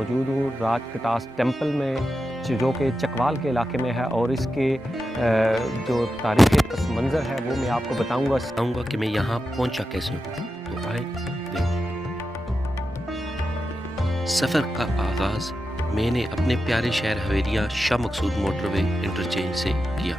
मौजूद हूँ राज कटास टेम्पल में, जो कि चकवाल के इलाके में है, और इसके जो तारीख़ी पस मंज़र है वो मैं आपको बताऊँगा कि मैं यहाँ पहुँचा कैसे हूँ। तो आए देखो। सफ़र का आगाज़ मैंने अपने प्यारे शहर हवेलिया शाह मकसूद मोटरवे इंटरचेंज से किया।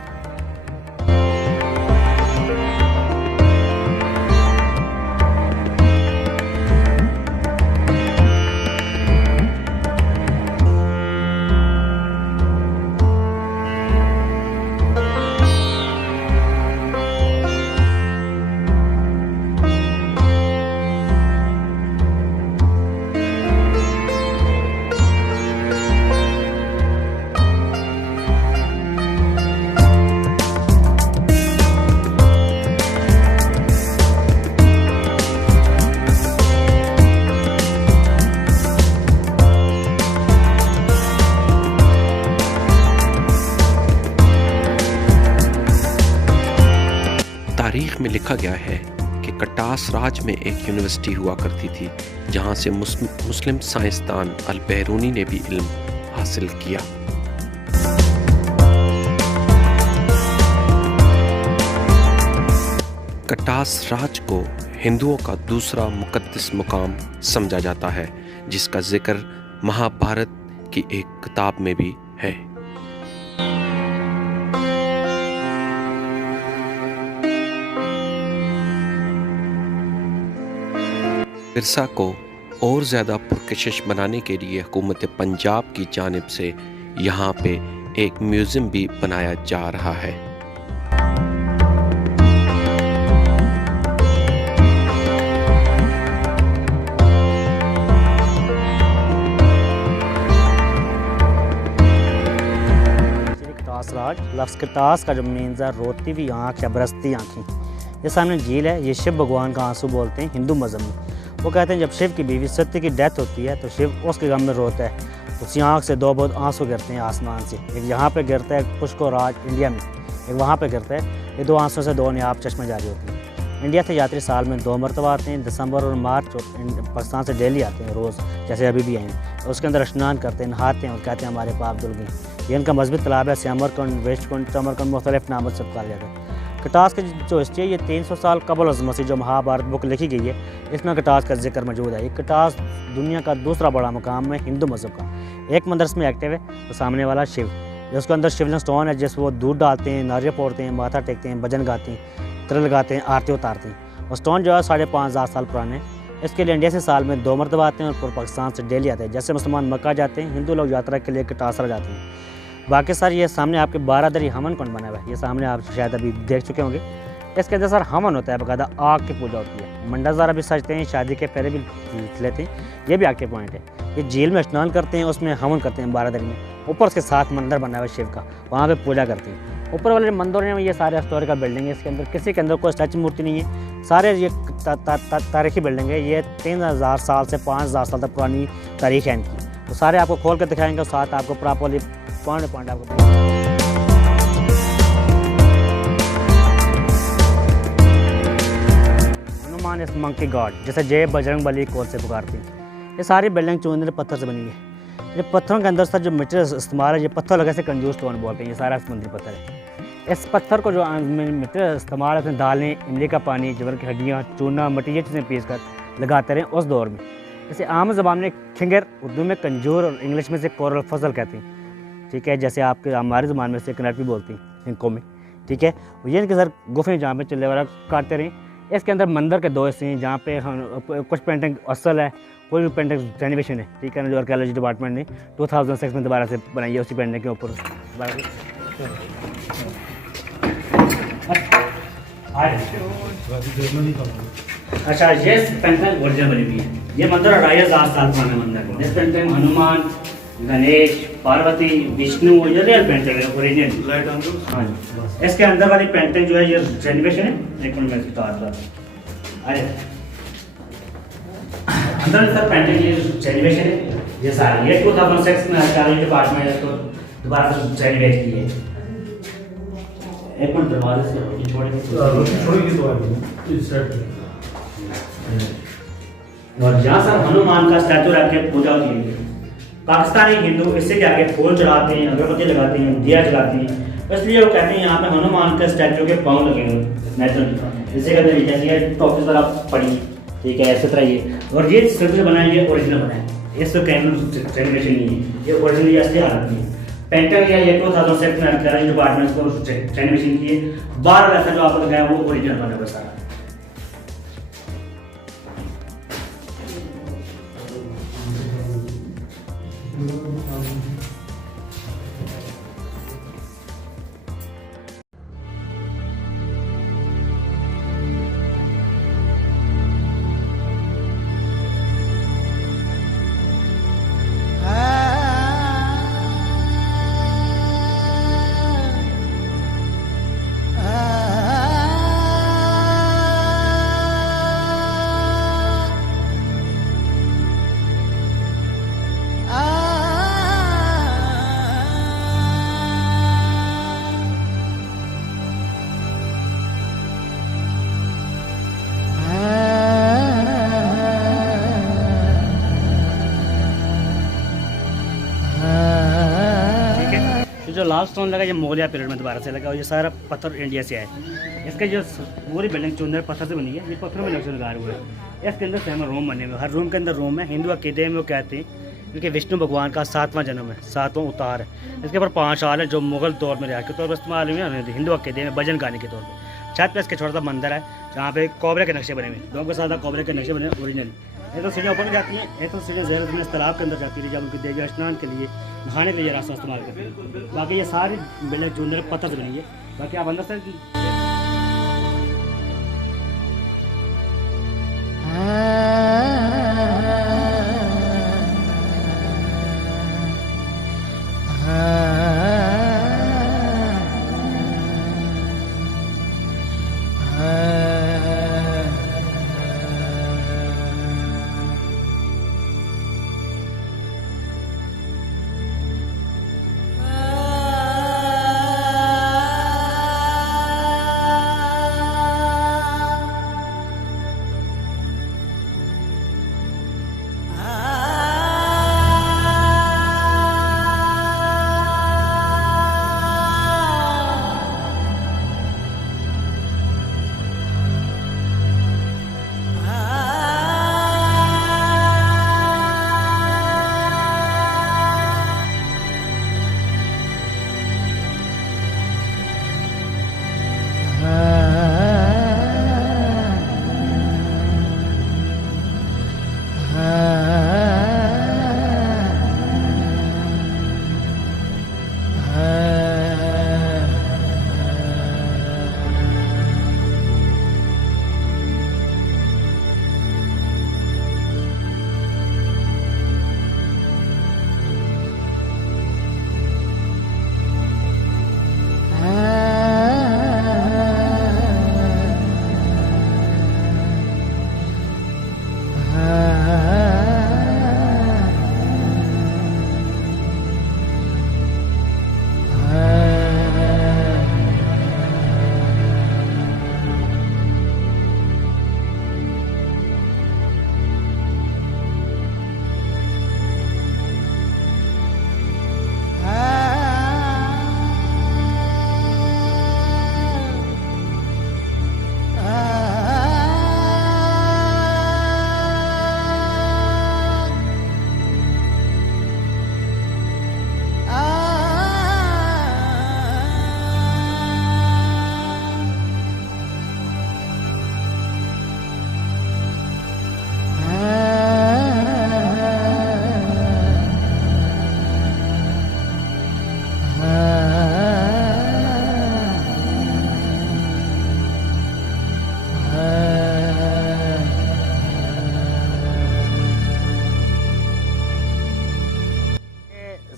तारीख में लिखा गया है कि कटास राज में एक यूनिवर्सिटी हुआ करती थी जहां से मुस्लिम साइंसदान अल-बैरूनी ने भी इल्म हासिल किया। कटास राज को हिंदुओं का दूसरा मुक़द्दस मुकाम समझा जाता है, जिसका जिक्र महाभारत की एक किताब में भी है। विरसा को और ज़्यादा पुरकशिश बनाने के लिए हुकूमत पंजाब की जानिब से यहाँ पे एक म्यूज़ियम भी बनाया जा रहा है। कटास राज लफ्ज़ कटास का जो मीन्स है रोती हुई आँख या बरसती आँखें। ये सामने झील है, ये शिव भगवान का आंसू बोलते हैं हिंदू मज़हब में। वो कहते हैं जब शिव की बीवी सती की डेथ होती है तो शिव उसके गम में रोता है, उसकी आँख से दो बहुत आंसू गिरते हैं आसमान से। एक यहाँ पे गिरता है पुष्को राज इंडिया में, एक वहाँ पे गिरता है। ये दो आंसू से दो नियाब चश्मे जारी होती हैं। इंडिया से यात्री साल में 2 मरतबा आते हैं, दिसंबर और मार्च। पाकिस्तान से डेली आते हैं रोज़, जैसे अभी भी आए हैं। उसके अंदर स्नान करते हैं, नहाते हैं और कहते हैं हमारे पाप धुल गए। ये इनका मजबूत तालाब है। श्यामरकुंड, वेस्ट कुंड, चमरकुंड मुख्तलिफ नामों से पुकारा जाता है। कटास की जो हिस्ट्री है ये 300 साल कबल अज़ मसीह जो महाभारत बुक लिखी गई है, इसमें कटास का जिक्र मौजूद है। ये कटास दुनिया का दूसरा बड़ा मुकाम है हिंदू मज़हब का। एक मंदिर में एक्टिव है, तो सामने वाला शिव, जिसके अंदर शिवलिंग स्टोन है, जिस वो दूध डालते हैं, नारियल फोड़ते हैं, माथा टेकते हैं, भजन गाते हैं, तिर लगाते हैं, आरती उतारते हैं। और स्टोन जो है 5,500 साल पुराने हैं। इसके लिए इंडिया से साल में 2 मरतबा आते हैं और पाकिस्तान से डेली आते हैं। जैसे मुसलमान मक्का जाते हैं, हिंदू लोग यात्रा के लिए कटासरा जाते हैं। बाकी सर ये सामने आपके 12 दरी हमन कुंड बना हुआ है। ये सामने आप शायद अभी देख चुके होंगे। इसके अंदर सर हमन होता है, बकायदा आग की पूजा होती है। मंडाजारा भी सजते हैं, शादी के फेरे भी लेते हैं। ये भी आग के पॉइंट है। ये झील में स्नान करते हैं, उसमें हमन करते हैं 12 दरी में। ऊपर उसके साथ मंदिर बना हुआ है शिव का, वहाँ पे पूजा करते हैं। ऊपर वाले मंदिर में ये सारे हिस्टोरिकल बिल्डिंग है। इसके अंदर किसी के अंदर कोई स्टैचू मूर्ति नहीं है। सारे ये तारीखी बिल्डिंग है। ये 3000 साल से 5000 साल तक पुरानी तारीख है इनकी। तो सारे आपको खोल कर दिखाएंगे, साथ आपको प्रॉपरली पॉइंट आपको। हनुमान इस मंकी गॉड, जैसे जय बजरंग बली कोल से पुकारती हैं। ये सारी बिल्डिंग चूंदे पत्थर से बनी है। ये पत्थरों के अंदर सर जो मटेरियल इस्तेमाल है, ये पत्थर लगे से कंजूस स्टोन बोलते हैं। ये सारा समुद्री पत्थर है। इस पत्थर को जो मटेरियल इस्तेमाल है, दालें, इमली का पानी, जबर की हड्डियाँ, चूना, मटी, ये चीज़ें पीस कर लगाते रहे उस दौर में। जैसे आम ज़बान में खिंगर, उर्दू में कंजूर और इंग्लिश में से कोरल फजल कहते हैं। ठीक है, जैसे आपके हमारी ज़बान में से कन्नड़ भी बोलती हैं इनको में। ठीक है, ये इनके सर गुफे जहाँ पे चले वाला काटते रहे। इसके अंदर मंदिर के 2 हिस्से हैं, जहाँ पे कुछ पेंटिंग असल है, कोई भी पेंटिंग रेनोवेशन है। ठीक है ना, जो आर्कियोलॉजी डिपार्टमेंट ने 2006 में दोबारा से बनाई है उसी पेंटिंग के ऊपर। अच्छा, ये पेंटिंग ओरिजिनल बनी हुई है। ये मंदिर 2500 साल पुराना मंदिर है। इस पेंटिंग में हनुमान, गणेश, पार्वती, विष्णु, ये रियल पेंटिंग है ओरिजिनल। हाँ जी, इसके अंदर वाली पेंटिंग जो है ये रेनोवेशन है। एक मिनट में बता रहा हूँ। अरे अंदर सर पेंटिंग ये रेनोवेशन है। ये सारी ये 2006 में आर्कियोलॉजी डिपार्टमेंट ने इसको दोबारा से रेनोवेट की है। एक मिनट दरवाजे से रोटी छोड़ेगी तो इस साइड और यहाँ सर हनुमान का स्टैचू रख के पूजा होती है। पाकिस्तानी हिंदू इससे क्या के फूल चढ़ाते हैं, अगरबत्ती लगाते हैं, दिया जलाते हैं, तो इसलिए वो कहते हैं यहाँ पे हनुमान के स्टैचू के पाँव लगे हुए नेचुरल, जिससे कहते हैं जैसे ये टॉपिक पर आप पढ़िए, ठीक है, इसी तरह ये। और ये सिर्फ जो बनाया ये ओरिजिनल बनाया है, इसको कैमरा जेनरेशन नहीं है, ये ओरिजिनल ये असली हालत में है। पेंटर या ये 2006 में अल्कराई डिपार्टमेंट को जेनरेशन की है, 12 ऐसा जो आपको लगाया वो ओरिजिनल बना हुआ सारा। जो लास्ट स्टोन लगा ये मोगलिया पीरियड में दोबारा से लगा और ये सारा पत्थर इंडिया से आया। इसके जो पूरी बिल्डिंग चुंदर पत्थर से बनी है, ये पत्थरों में नक्शे लगाए हुए हैं। इसके अंदर सेम रूम बने हुए, हर रूम के अंदर रूम है। हिंदू अकीदे में वो कहते हैं क्योंकि विष्णु भगवान का 7वां जन्म है, 7वां उतार है। इसके ऊपर 5 हाल है जो मुगल दौर में रियाज के तौर पर इस्तेमाल हुए हैं, हिंदू अकीदे में भजन गाने के तौर पर। छत पर इसके छोटा सा मंदिर है जहाँ पे कोबरे के नक्शे बने हुए हैं, लोगों के साथ कोबरे के नक्शे बने हैं ओरिजिनल। ये तो सीढ़ियाँ ऊपर जाती हैं, ये तो सीढ़ियाँ ज़हरत में इस तालाब के अंदर जाती है जब उनकी देवी स्नान के लिए नहाने के लिए रास्ता इस्तेमाल करते हैं। बाकी ये सारी बिल्डिंग चूंदर पत्थर से बनी है। बाकी आप अंदर से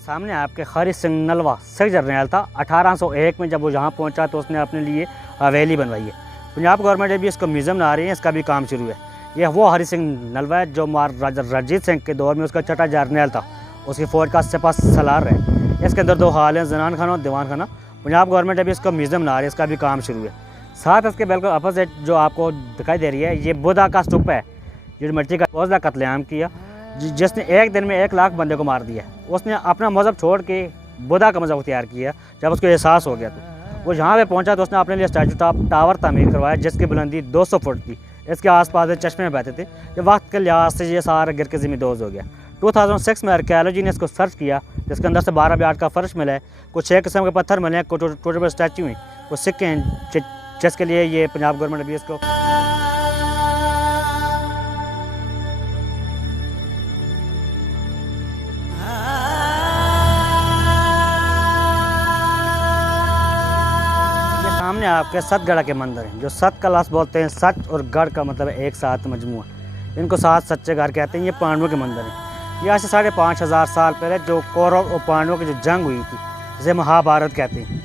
सामने आपके खारिज सिंह नलवा सिख जर्नैल था। 1801 में जब वो यहाँ पहुँचा तो उसने अपने लिए हवेली बनवाई है। पंजाब गवर्नमेंट अभी इसको म्यूज़ियम बना रही है, इसका भी काम शुरू है। यह वो हरि सिंह नलवा है जो राजा रंजीत सिंह के दौर में उसका छठा जर्नैल था, उसकी फ़ौज का सिपा सलार है। इसके अंदर 2 हाल हैं, जनान खाना और दीवान खाना। पंजाब गवर्नमेंट अभी इसको म्यूज़ियम बना रही है, इसका भी काम शुरू है। साथ इसके बिल्कुल अपोजिट जो आपको दिखाई दे रही है ये बुद्धा का स्तूप है, जो मिट्टी का हौसला कत्लेआम किया। जिसने एक दिन में 1 लाख बंदे को मार दिया। उसने अपना मज़हब छोड़ के बुद्धा का मज़हब अख्तियार किया। जब उसको एहसास हो गया तो वो यहाँ पे पहुँचा तो उसने अपने लिए स्टैचू टावर तामीर करवाया जिसकी बुलंदी 200 फुट थी। इसके आसपास के चश्मे बहते थे। जब वक्त के लिहाज से ये सारा गिर के ज़मींदोज़ हो गया। 2006 में आर्कियोलॉजी ने इसको सर्च किया जिसके अंदर से 12 बाय 8 का फर्श मिला है, कुछ 6 किस्म के पत्थर मिले हैं, कुछ छोटे बड़े स्टैचू हैं, कुछ सिक्के हैं जिसके लिए ये पंजाब गवर्नमेंट अभी इसको सामने आपके सतगढ़ के मंदिर हैं जो सत का लफ्ज़ बोलते हैं। सच और गढ़ का मतलब है एक साथ मजमुआ। इनको 7 सच्चे घर कहते हैं। ये पांडवों के मंदिर हैं। ये आज से 5,500 साल पहले जो कौरव और पांडवों की जो जंग हुई थी जिसे महाभारत कहते हैं,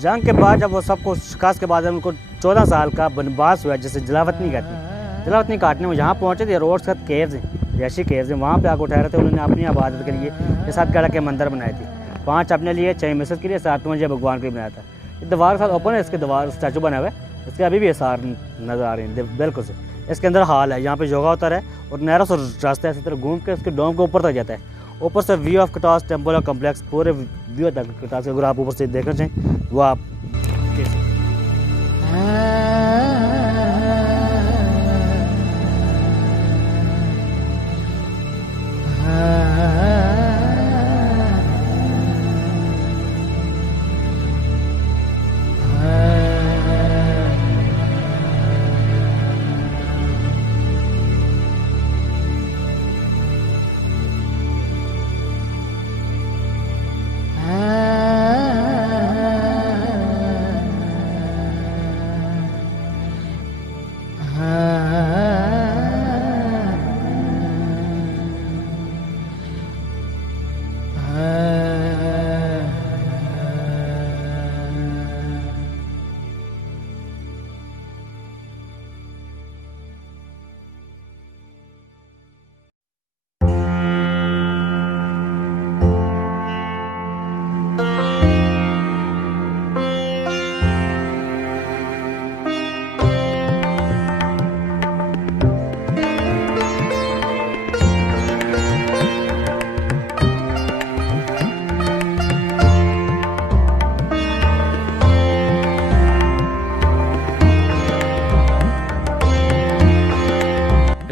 जंग के बाद जब वो सबको शिकस्त के बाद उनको 14 साल का वनवास हुआ जिसे जलावतनी कहते हैं। जलावतनी काटने में यहाँ पहुँचे थे। रोड सत केव्स हैं, जैसी केव्स हैं, वहाँ पर आकर ठहरे थे। उन्होंने अपनी आबादत के लिए ये सतगढ़ के मंदिर बनाए थे। 5 अपने लिए, 6 मिसर के लिए, 7वां जो भगवान के लिए बनाया था। दीवार के साथ ओपन है, इसके दीवार स्टैचू बना हुआ है। इसके अभी भी आसार नज़र आ रहे हैं बिल्कुल से। इसके अंदर हाल है, यहाँ पे योगा होता है और नहरों से रास्ता इसी तरह घूम के इसके डोम के ऊपर तक जाता है। ऊपर से व्यू ऑफ कटास टेम्पल और कम्प्लेक्स पूरे व्यू होता है कटास। अगर आप ऊपर से देखना चाहें वो आप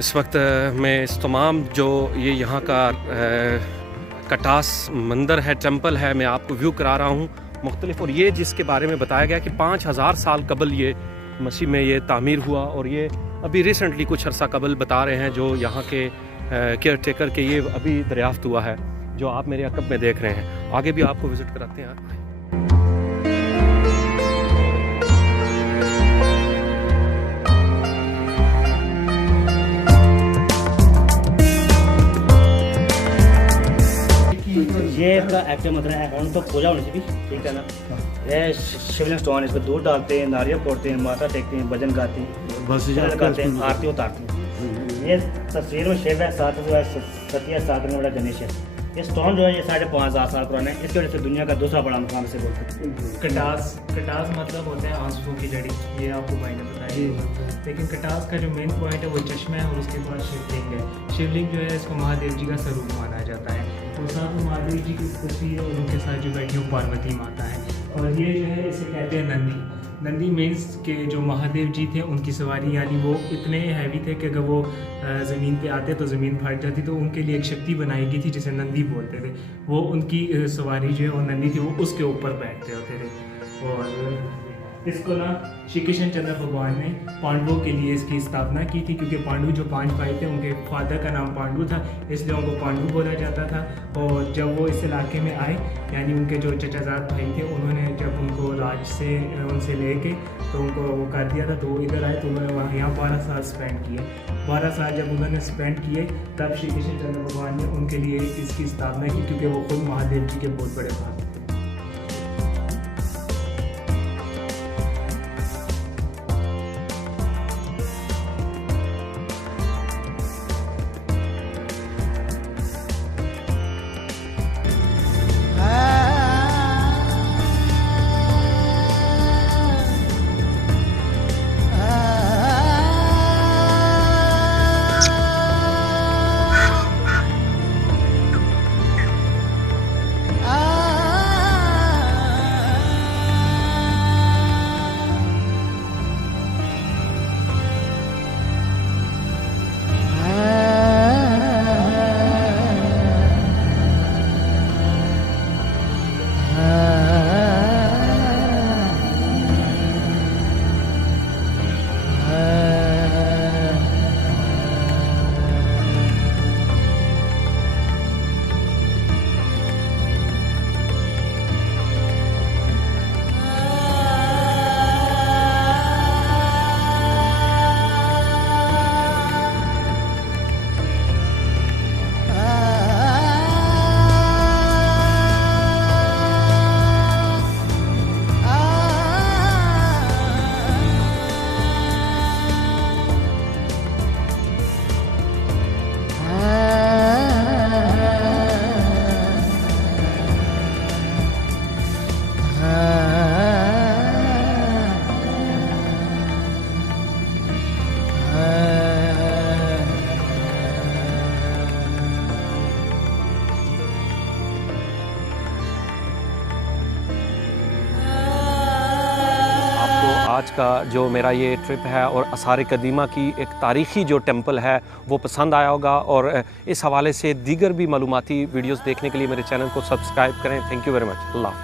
इस वक्त मैं इस तमाम जो ये यहाँ का कटास मंदिर है, टेंपल है, मैं आपको व्यू करा रहा हूँ मुख्तलिफ। और ये जिसके बारे में बताया गया कि 5,000 साल कबल ये मसीह में ये तामीर हुआ और ये अभी रिसेंटली कुछ अरसा कबल बता रहे हैं जो यहाँ के केयर टेकर के ये अभी दरियाफ्त हुआ है जो आप मेरे अकब में देख रहे हैं। आगे भी आपको विज़िट कराते हैं। ये इसका एक्चुअल मतलब है हम तो पूजा होनी चाहिए, ठीक है ना। ये शिवलिंग स्टोन, इस पर दूध डालते हैं, नारियल फोड़ते हैं, माथा टेकते हैं, भजन गाते हैं, लगाते हैं, आरती उतारते हैं। ये तस्वीर में शिव है, साथ जो है सत्य, साथ में बड़ा गणेश है। ये स्टोन जो है ये 5,500 साल पुराना है। इसकी वजह से दुनिया का दूसरा बड़ा मुकाम से बोलते हैं। कटास मतलब होता है आंसुओं की जड़ी, ये आपको भाई ने बताया। लेकिन कटास का जो मेन पॉइंट है वो चश्मा है और उसके बाद शिवलिंग है। शिवलिंग जो है इसको महादेव जी का स्वरूप माना जाता है और साथ में महादेव जी की तस्वीर और उनके साथ जो बैठी वो पार्वती माता है। और ये जो है इसे कहते हैं नंदी। नंदी मीन्स के जो महादेव जी थे उनकी सवारी, यानी वो इतने हैवी थे कि अगर वो ज़मीन पे आते तो ज़मीन फट जाती, तो उनके लिए एक शक्ति बनाई गई थी जिसे नंदी बोलते थे। वो उनकी सवारी जो है वो नंदी थी, वो उसके ऊपर बैठते होते थे। और इसको ना श्री कृष्ण चंद्र भगवान ने पांडवों के लिए इसकी स्थापना की थी, क्योंकि पांडु जो 5 भाई थे उनके फादर का नाम पांडु था, इसलिए उनको पांडु बोला जाता था। और जब वो इस इलाके में आए, यानी उनके जो चचाजाद भाई थे, उन्होंने जब उनको राज से उनसे लेके तो उनको वो कर दिया था, तो वो इधर आए तो उन्होंने वहाँ यहाँ 12 साल स्पेंड किए। 12 साल जब उन्होंने स्पेंड किए तब श्री कृष्ण चंद्र भगवान ने उनके लिए इसकी स्थापना की, क्योंकि वो खुद महादेव जी के बहुत बड़े भक्त थे। आज का जो मेरा ये ट्रिप है और आसार कदीमा की एक तारीख़ी जो टेंपल है वो पसंद आया होगा। और इस हवाले से दीगर भी मालूमाती वीडियोस देखने के लिए मेरे चैनल को सब्सक्राइब करें। Thank you very much. अल्लाह हाफ़िज़।